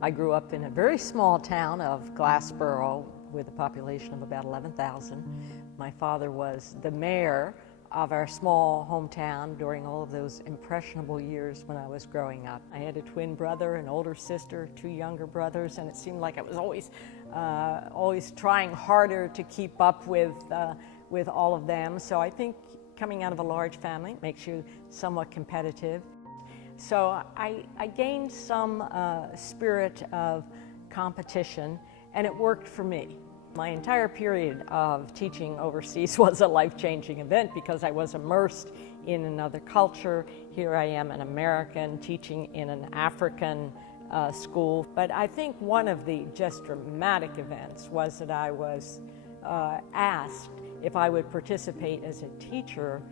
I grew up in a very small town of Glassboro with a population of about 11,000. My father was the mayor of our small hometown during all of those impressionable years when I was growing up. I had a twin brother, an older sister, two younger brothers, and it seemed like I was always trying harder to keep up with all of them. So I think coming out of a large family makes you somewhat competitive. So I gained some spirit of competition, and it worked for me. My entire period of teaching overseas was a life-changing event because I was immersed in another culture. Here I am, an American, teaching in an African school. But I think one of the just dramatic events was that I was asked if I would participate as a teacher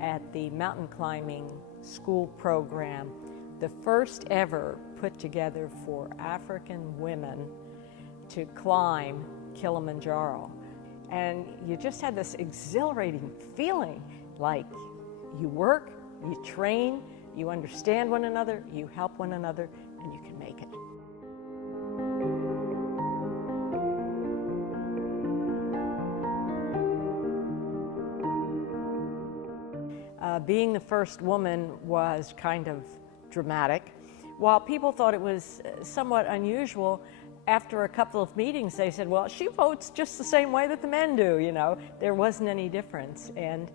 at the mountain climbing school program, the first ever put together for African women to climb Kilimanjaro. And you just had this exhilarating feeling like you work, you train, you understand one another, you help one another, and you can make it. Being the first woman was kind of dramatic. While people thought it was somewhat unusual, after a couple of meetings they said, well, she votes just the same way that the men do, you know. There wasn't any difference. And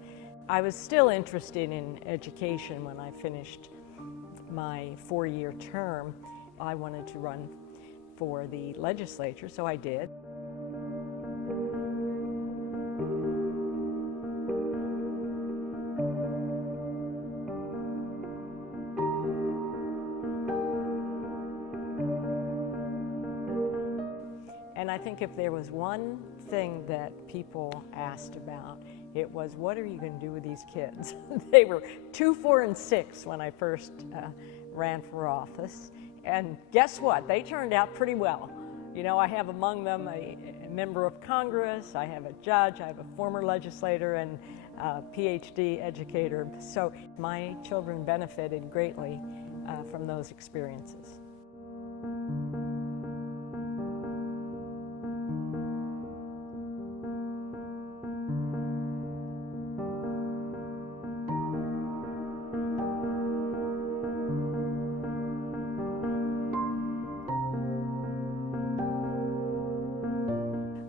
I was still interested in education when I finished my 4-year term. I wanted to run for the legislature, so I did. And I think if there was one thing that people asked about, it was, what are you going to do with these kids? They were 2, 4, and 6 when I first ran for office. And guess what? They turned out pretty well. You know, I have among them a member of Congress, I have a judge, I have a former legislator, and a PhD educator. So my children benefited greatly from those experiences.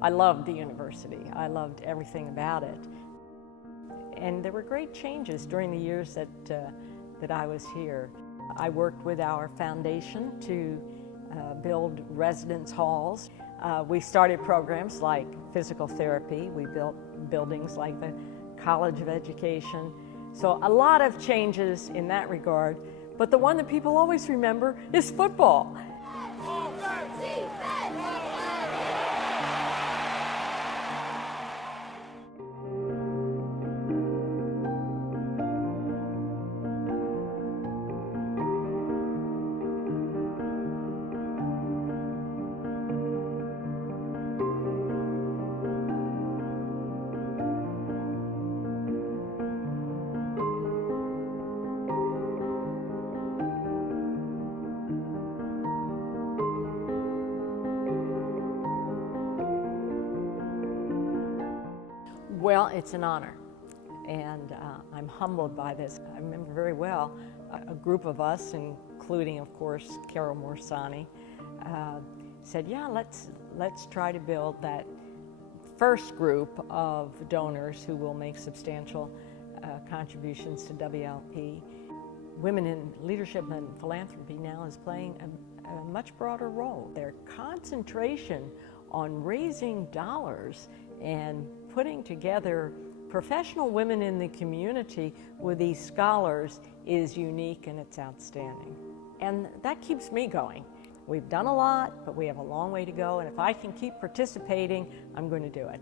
I loved the university. I loved everything about it. And there were great changes during the years that I was here. I worked with our foundation to build residence halls. We started programs like physical therapy. We built buildings like the College of Education. So a lot of changes in that regard. But the one that people always remember is football. Well, it's an honor, and I'm humbled by this. I remember very well a group of us, including, of course, Carol Morsani, said, yeah, let's try to build that first group of donors who will make substantial contributions to WLP. Women in leadership and philanthropy now is playing a much broader role. Their concentration on raising dollars and putting together professional women in the community with these scholars is unique, and it's outstanding. And that keeps me going. We've done a lot, but we have a long way to go, and if I can keep participating, I'm going to do it.